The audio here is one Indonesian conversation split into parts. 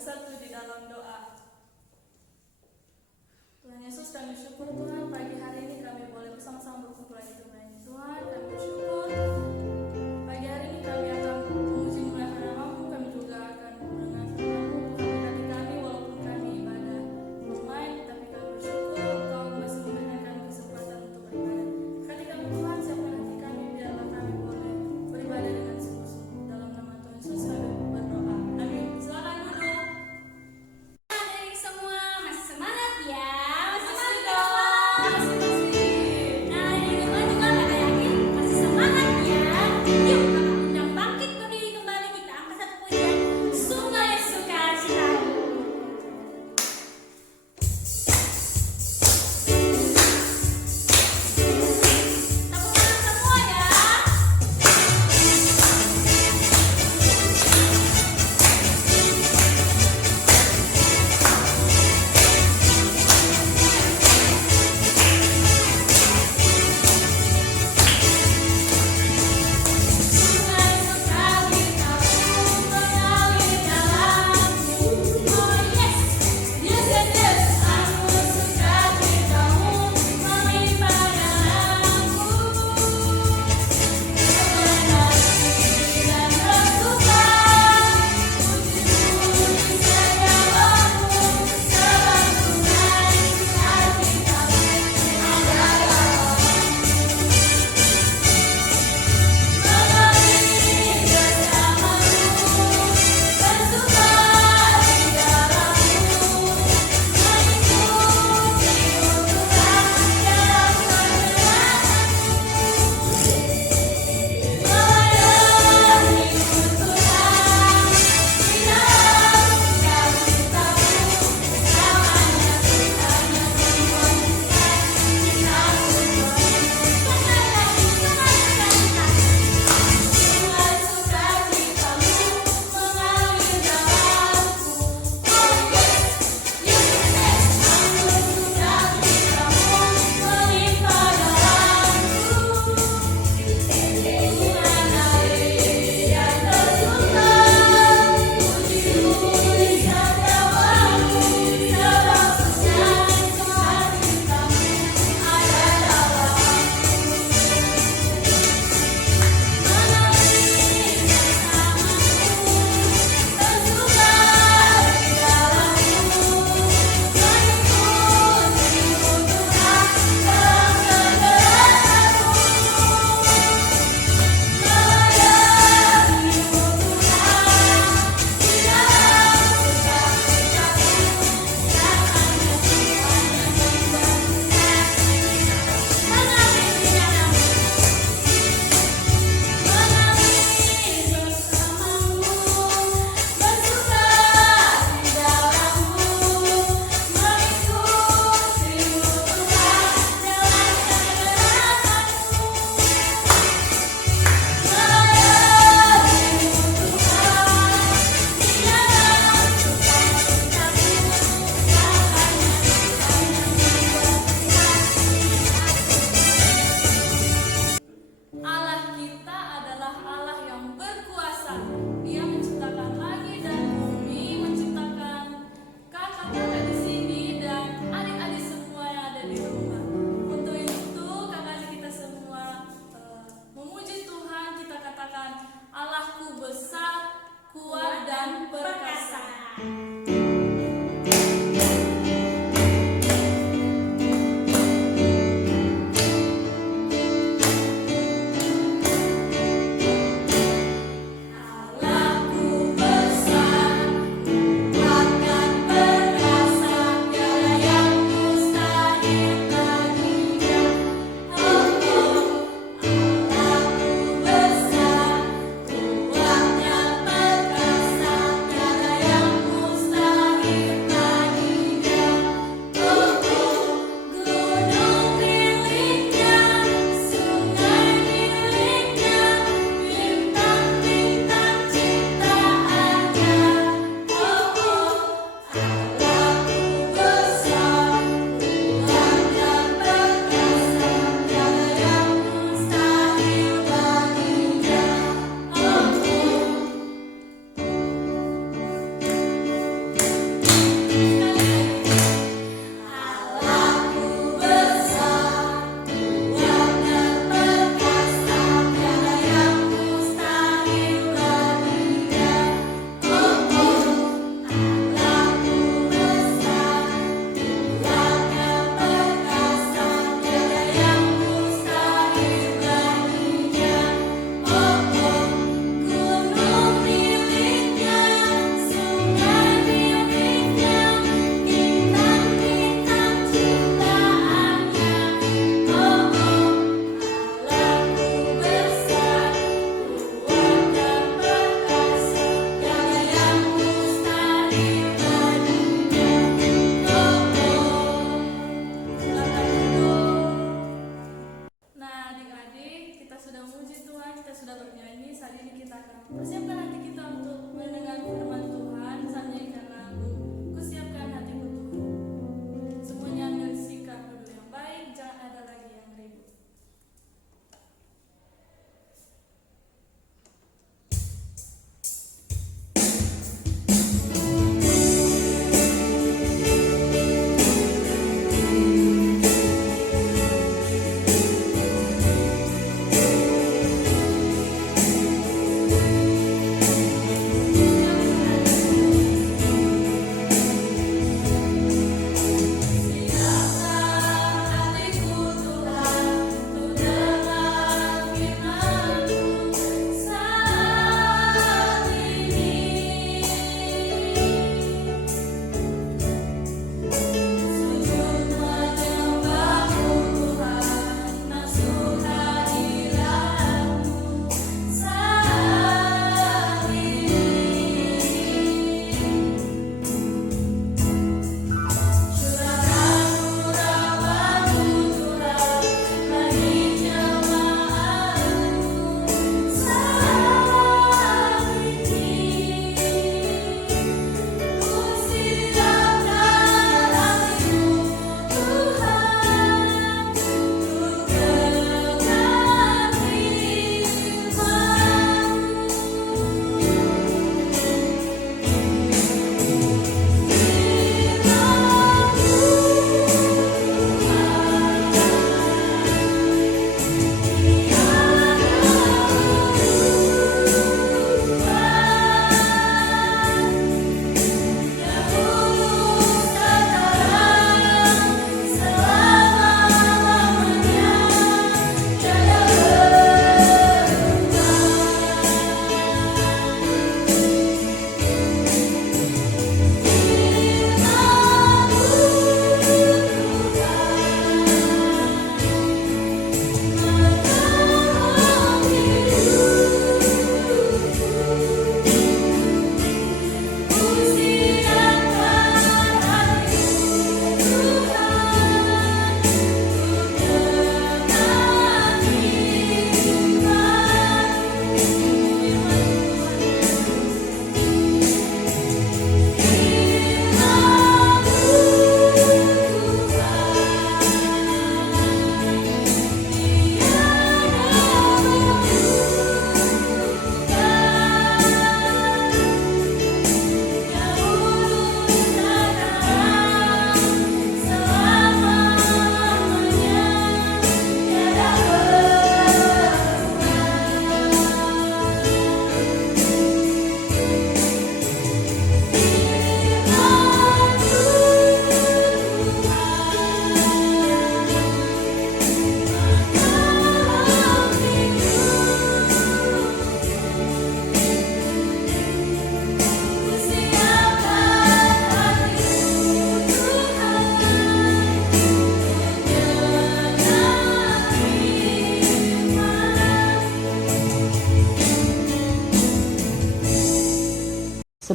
bersatu di dalam doa. Tuhan Yesus, kami syukur Tuhan pagi hari ini kami boleh bersama-sama berkumpul lagi Tuhan. Tuhan, kami bersyukur pagi hari ini kami akan memuji muliakan namamu, kami juga akan mendengar firman-Mu. Tuhan berkati kami walaupun kami ibadah online, tapi kami bersyukur Engkau masih memberikan kami kesempatan untuk beribadah. Berkati kami Tuhan, siapkan hati kami biarlah kami boleh beribadah dengan sungguh-sungguh. Dalam nama Tuhan Yesus kami berdoa. Amin. Silakan duduk. Adik semua masih semangat ya? Masih Masih semangat dong, ya? masih. Nah, di rumah juga kakak yakin masih semangat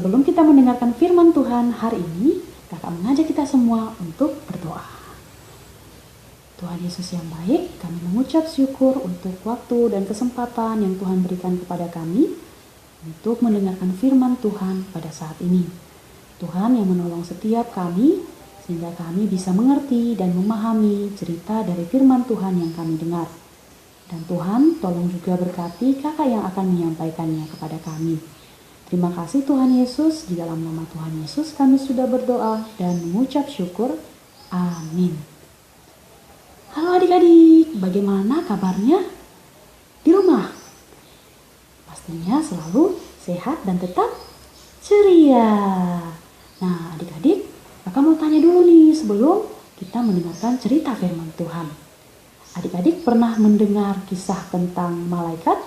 sebelum kita mendengarkan firman Tuhan hari ini, kakak mengajak kita semua untuk berdoa. Tuhan Yesus yang baik, kami mengucap syukur untuk waktu dan kesempatan yang Tuhan berikan kepada kami untuk mendengarkan firman Tuhan pada saat ini. Tuhan yang menolong setiap kami, sehingga kami bisa mengerti dan memahami cerita dari firman Tuhan yang kami dengar. Dan Tuhan, tolong juga berkati kakak yang akan menyampaikannya kepada kami. Terima kasih Tuhan Yesus, di dalam nama Tuhan Yesus kami sudah berdoa dan mengucap syukur. Amin. Halo adik-adik, bagaimana kabarnya di rumah? Pastinya selalu sehat dan tetap ceria. Nah adik-adik, kakak mau tanya dulu nih sebelum kita mendengarkan cerita firman Tuhan. Adik-adik pernah mendengar kisah tentang malaikat?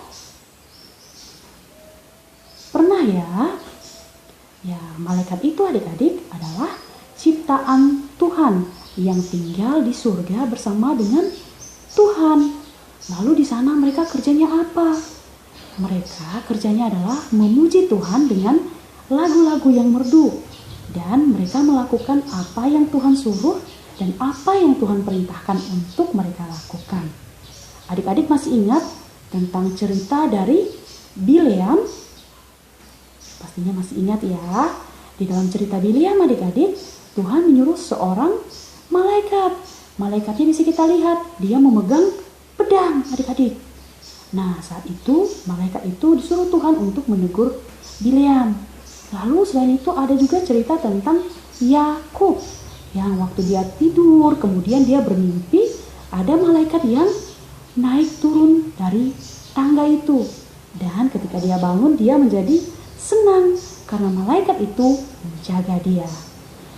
Pernah ya? Ya, malaikat itu adik-adik adalah ciptaan Tuhan yang tinggal di surga bersama dengan Tuhan. Lalu di sana mereka kerjanya apa? Mereka kerjanya adalah memuji Tuhan dengan lagu-lagu yang merdu. Dan mereka melakukan apa yang Tuhan suruh dan apa yang Tuhan perintahkan untuk mereka lakukan. Adik-adik masih ingat tentang cerita dari Bileam? Pastinya masih ingat ya. Di dalam cerita Bileam adik-adik, Tuhan menyuruh seorang malaikat. Malaikatnya bisa kita lihat, dia memegang pedang adik-adik. Nah saat itu malaikat itu disuruh Tuhan untuk menegur Bileam. Lalu selain itu ada juga cerita tentang Yakub yang waktu dia tidur kemudian dia bermimpi ada malaikat yang naik turun dari tangga itu. Dan ketika dia bangun dia menjadi senang karena malaikat itu menjaga dia.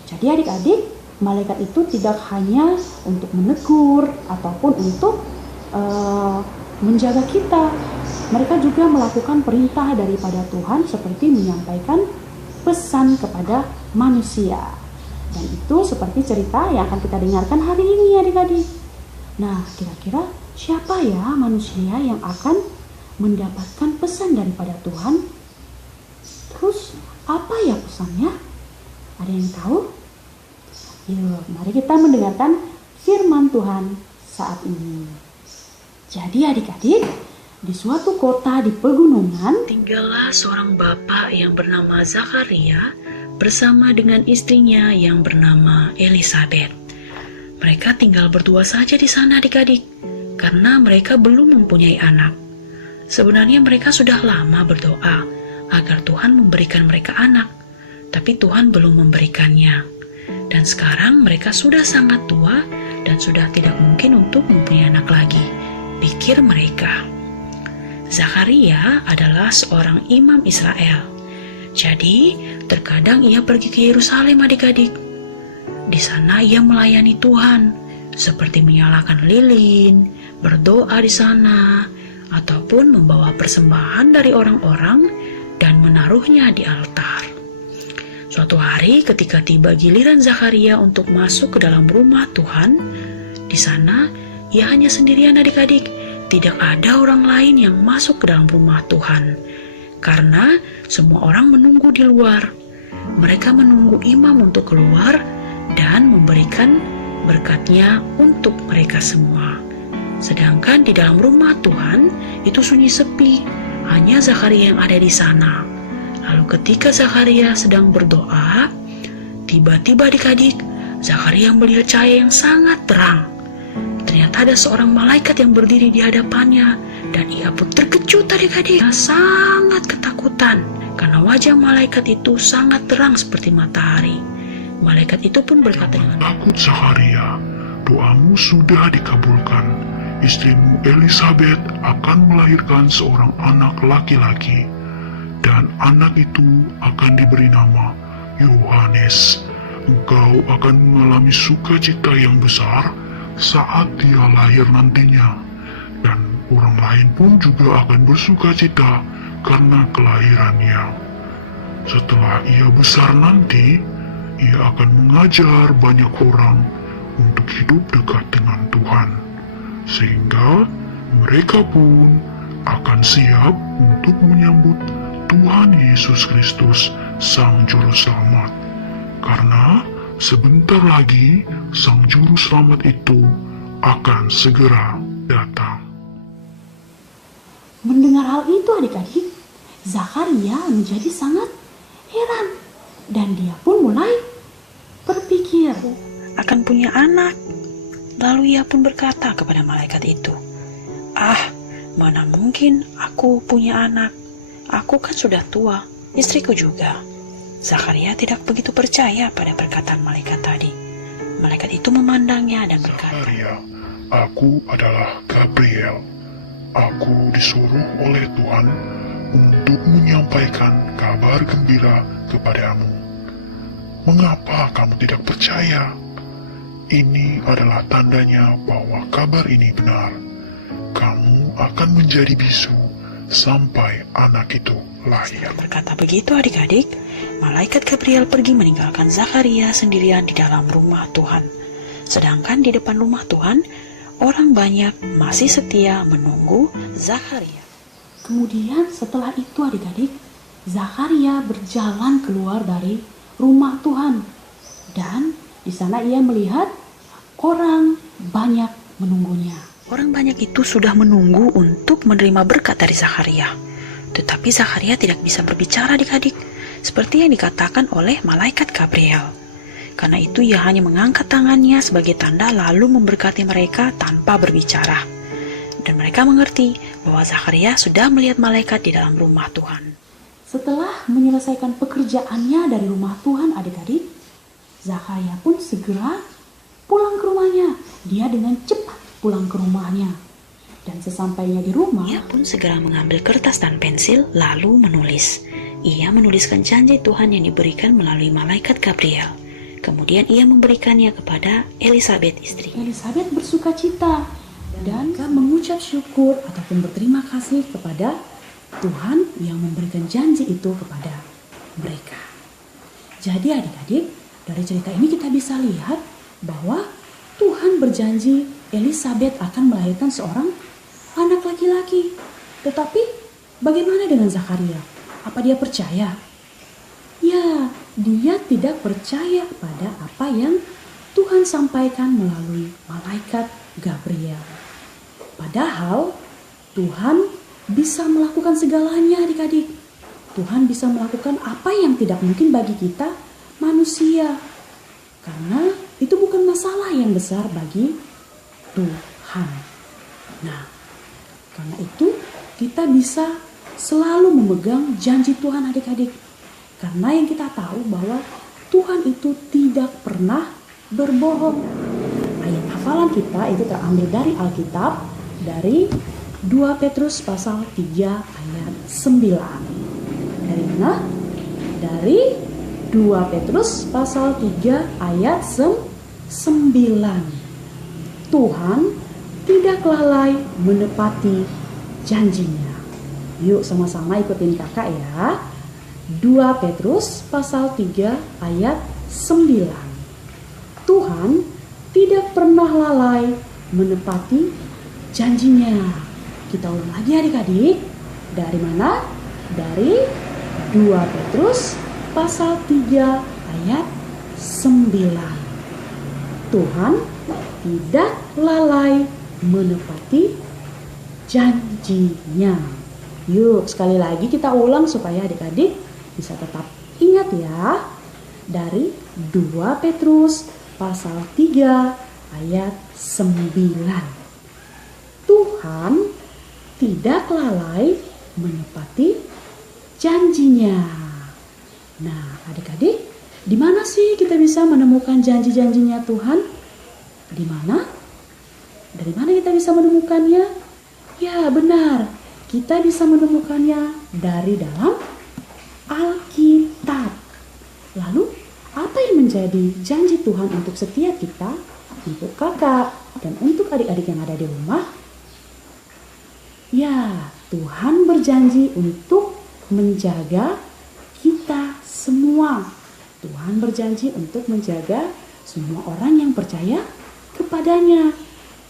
Jadi adik-adik, malaikat itu tidak hanya untuk menegur ataupun untuk menjaga kita. Mereka juga melakukan perintah daripada Tuhan seperti menyampaikan pesan kepada manusia. Dan itu seperti cerita yang akan kita dengarkan hari ini adik-adik. Nah, kira-kira siapa ya manusia yang akan mendapatkan pesan daripada Tuhan? Terus apa ya pesannya? Ada yang tahu? Yuk, mari kita mendengarkan firman Tuhan saat ini. Jadi adik-adik, di suatu kota di pegunungan, tinggallah seorang bapak yang bernama Zakaria bersama dengan istrinya yang bernama Elisabeth. Mereka tinggal berdua saja di sana adik-adik, karena mereka belum mempunyai anak. Sebenarnya mereka sudah lama berdoa agar Tuhan memberikan mereka anak, tapi Tuhan belum memberikannya. Dan sekarang mereka sudah sangat tua dan sudah tidak mungkin untuk mempunyai anak lagi, pikir mereka. Zakaria adalah seorang imam Israel. Jadi, terkadang ia pergi ke Yerusalem adik-adik. Di sana ia melayani Tuhan, seperti menyalakan lilin, berdoa di sana, ataupun membawa persembahan dari orang-orang dan menaruhnya di altar. Suatu hari ketika tiba giliran Zakaria untuk masuk ke dalam rumah Tuhan, di sana ia hanya sendirian adik-adik. Tidak ada orang lain yang masuk ke dalam rumah Tuhan, karena semua orang menunggu di luar. Mereka menunggu imam untuk keluar dan memberikan berkatnya untuk mereka semua. Sedangkan di dalam rumah Tuhan itu sunyi sepi, hanya Zakaria yang ada di sana. Lalu ketika Zakaria sedang berdoa, tiba-tiba adik-adik, Zakaria melihat cahaya yang sangat terang. Ternyata ada seorang malaikat yang berdiri di hadapannya, dan ia pun terkejut adik-adik. Ia sangat ketakutan, karena wajah malaikat itu sangat terang seperti matahari. Malaikat itu pun berkata dengan, "Takut Zakaria, doamu sudah dikabulkan. Istrimu Elisabeth akan melahirkan seorang anak laki-laki. Dan anak itu akan diberi nama Yohanes. Engkau akan mengalami sukacita yang besar saat dia lahir nantinya. Dan orang lain pun juga akan bersukacita karena kelahirannya. Setelah ia besar nanti, ia akan mengajar banyak orang untuk hidup dekat dengan Tuhan. Sehingga mereka pun akan siap untuk menyambut Tuhan Yesus Kristus Sang Juru Selamat. Karena sebentar lagi Sang Juru Selamat itu akan segera datang. Mendengar hal itu adik-adik, Zakaria menjadi sangat heran. Dan dia pun mulai berpikir, akan punya anak. Lalu ia pun berkata kepada malaikat itu, mana mungkin aku punya anak. Aku kan sudah tua, istriku juga. Zakaria tidak begitu percaya pada perkataan malaikat tadi. Malaikat itu memandangnya dan berkata, Zakaria, aku adalah Gabriel. Aku disuruh oleh Tuhan untuk menyampaikan kabar gembira kepadamu. Mengapa kamu tidak percaya? Ini adalah tandanya bahwa kabar ini benar. Kamu akan menjadi bisu sampai anak itu lahir. Berkata begitu adik-adik, malaikat Gabriel pergi meninggalkan Zakaria sendirian di dalam rumah Tuhan. Sedangkan di depan rumah Tuhan, orang banyak masih setia menunggu Zakaria. kemudian setelah itu adik-adik, Zakaria berjalan keluar dari rumah Tuhan. Dan di sana ia melihat orang banyak menunggunya. Orang banyak itu sudah menunggu untuk menerima berkat dari Zakaria. Tetapi Zakaria tidak bisa berbicara adik-adik, seperti yang dikatakan oleh malaikat Gabriel. Karena itu ia hanya mengangkat tangannya sebagai tanda lalu memberkati mereka tanpa berbicara. Dan mereka mengerti bahwa Zakaria sudah melihat malaikat di dalam rumah Tuhan. Setelah menyelesaikan pekerjaannya dari rumah Tuhan adik-adik, Zakaria pun segera pulang ke rumahnya. Dia dengan cepat pulang ke rumahnya. Dan sesampainya di rumah, Ia pun segera mengambil kertas dan pensil lalu menulis. Ia menuliskan janji Tuhan yang diberikan melalui malaikat Gabriel. Kemudian ia memberikannya kepada Elisabet istri. Elisabet bersuka cita dan mengucap syukur ataupun berterima kasih kepada Tuhan yang memberikan janji itu kepada mereka. Jadi adik-adik, dari cerita ini kita bisa lihat bahwa Tuhan berjanji Elisabet akan melahirkan seorang anak laki-laki. Tetapi bagaimana dengan Zakaria? Apa dia percaya? Ya, dia tidak percaya pada apa yang Tuhan sampaikan melalui malaikat Gabriel. Padahal Tuhan bisa melakukan segalanya adik-adik. Tuhan bisa melakukan apa yang tidak mungkin bagi kita manusia. Karena itu bukan masalah yang besar bagi Tuhan. Nah, karena itu kita bisa selalu memegang janji Tuhan adik-adik. Karena yang kita tahu bahwa Tuhan itu tidak pernah berbohong. Ayat hafalan kita itu terambil dari Alkitab, dari 2 Petrus pasal 3 ayat 9. Dari mana? Dari 2 Petrus pasal 3 ayat 9. Tuhan tidak lalai menepati janjinya. Yuk sama-sama ikutin kakak ya. 2 Petrus pasal 3 ayat 9. Tuhan tidak pernah lalai menepati janjinya. Kita ulang lagi adik-adik. Dari mana? Dari 2 Petrus pasal 3 ayat 9. Tuhan tidak lalai menepati janjinya. Yuk sekali lagi kita ulang supaya adik-adik bisa tetap ingat ya. Dari 2 Petrus pasal 3 ayat 9. Tuhan tidak lalai menepati janjinya. Nah, adik-adik, di mana sih kita bisa menemukan janji-janjinya Tuhan? Di mana? Dari mana kita bisa menemukannya? Ya, benar. Kita bisa menemukannya dari dalam Alkitab. Lalu, apa yang menjadi janji Tuhan untuk setiap kita, untuk kakak, dan untuk adik-adik yang ada di rumah? Ya, Tuhan berjanji untuk menjaga kita semua. Tuhan berjanji untuk menjaga semua orang yang percaya kepadanya.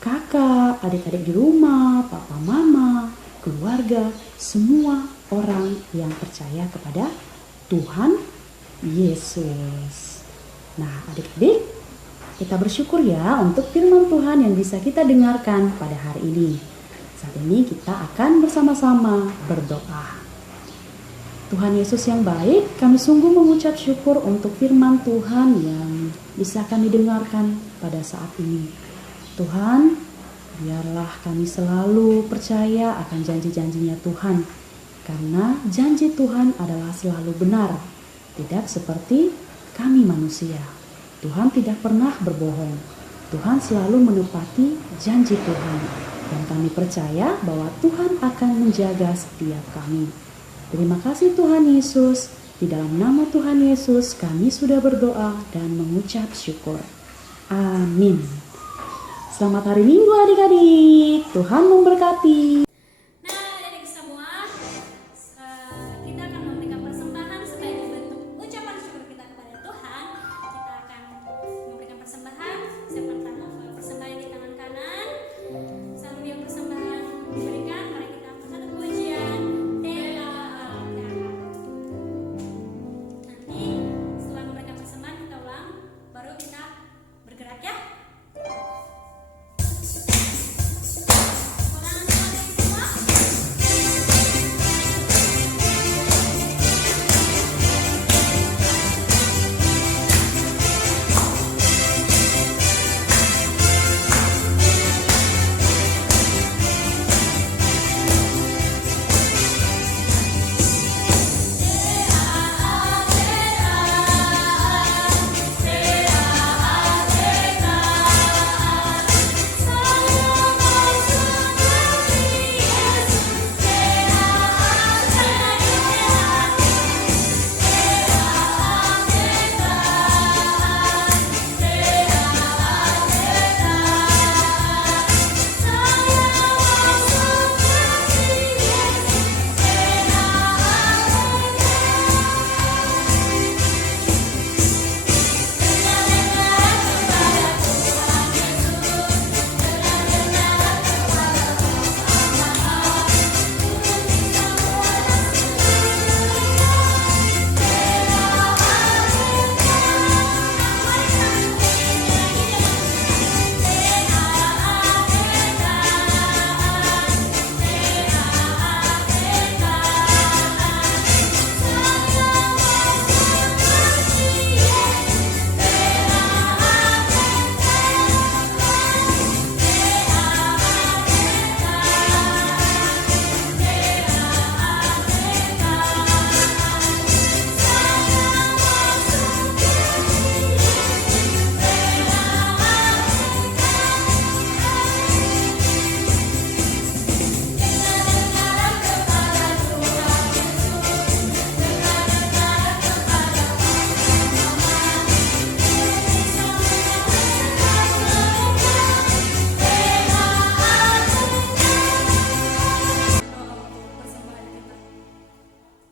Kakak, adik-adik di rumah, papa, mama, keluarga, semua orang yang percaya kepada Tuhan Yesus. Nah, adik-adik, kita bersyukur ya untuk firman Tuhan yang bisa kita dengarkan pada hari ini. Saat ini kita akan bersama-sama berdoa. Tuhan Yesus yang baik, kami sungguh mengucap syukur untuk firman Tuhan yang bisa kami dengarkan pada saat ini. Tuhan, biarlah kami selalu percaya akan janji-janjinya Tuhan, karena janji Tuhan adalah selalu benar, tidak seperti kami manusia. Tuhan tidak pernah berbohong. Tuhan selalu menepati janji Tuhan, dan kami percaya bahwa Tuhan akan menjaga setiap kami. Terima kasih Tuhan Yesus. Di dalam nama Tuhan Yesus kami sudah berdoa dan mengucap syukur. Amin. Selamat hari Minggu adik-adik. Tuhan memberkati. Nah, adik semua, kita akan memberikan persembahan sebagai bentuk ucapan syukur kita kepada Tuhan. Kita akan memberikan persembahan. Siapa taruh persembahan di tangan kanan. Sambil persembahan diberikan, mari kita angkat satu pujian. Nanti setelah memberikan persembahan kita ulang, baru kita bergerak ya.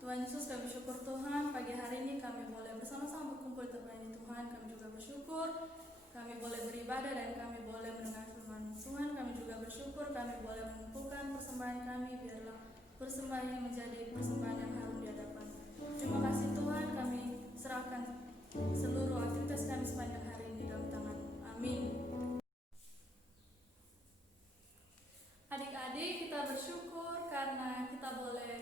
Tuhan Yesus, kami bersyukur Tuhan, pagi hari ini kami boleh bersama-sama berkumpul Tuhan. Kami juga bersyukur, kami boleh beribadah dan kami boleh mendengar firman Tuhan. Kami juga bersyukur, kami boleh mengumpulkan persembahan kami, biarlah persembahan yang menjadi persembahan yang harum di hadapan. Terima kasih Tuhan, kami serahkan seluruh aktivitas kami sepanjang hari ini dalam tangan. Amin. Adik-adik, kita bersyukur karena kita boleh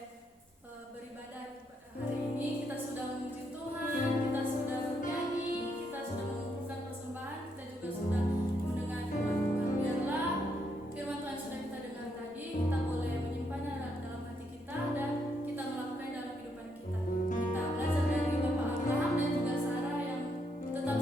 beribadah hari ini. Kita sudah memuji Tuhan, kita sudah bernyanyi, kita sudah mengumpulkan persembahan, kita juga sudah mendengar firman Tuhan. Biarlah firman Tuhan sudah kita dengar tadi, kita boleh menyimpannya dalam hati kita dan kita melakukannya dalam kehidupan kita. Kita belajar dari Bapak Abraham dan juga Sarah yang tetap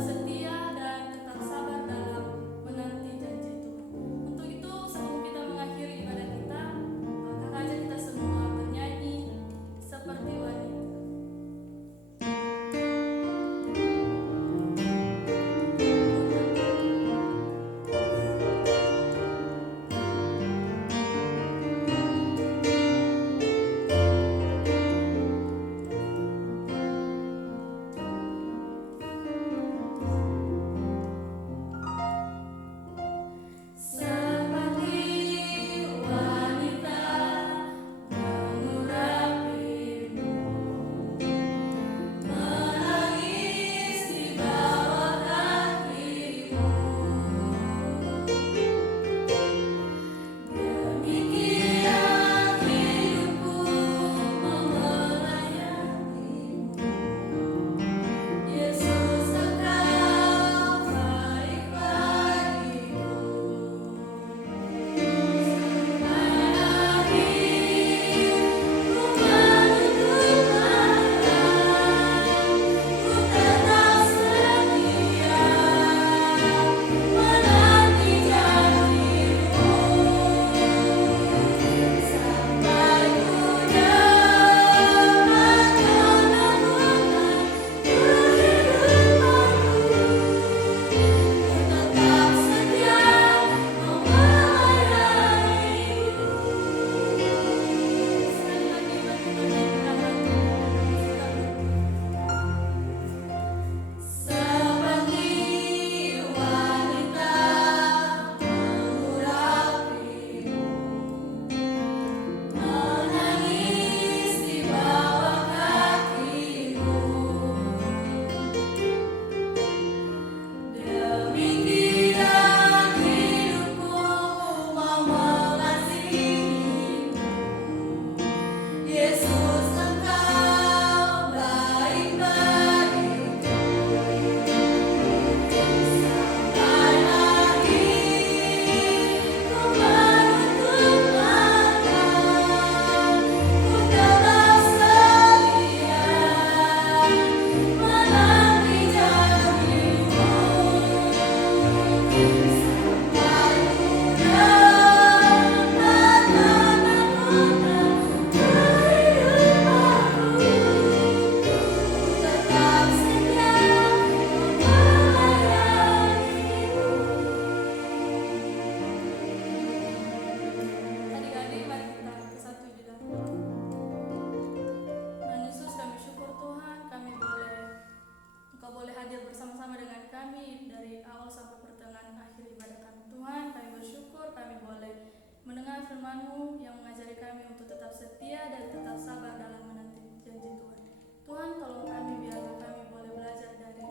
dari awal sampai pertengahan akhir ibadah kami. Tuhan, kami bersyukur kami boleh mendengar firman-Mu yang mengajari kami untuk tetap setia dan tetap sabar dalam menanti janji Tuhan. Tuhan, tolong kami biarlah kami boleh belajar dari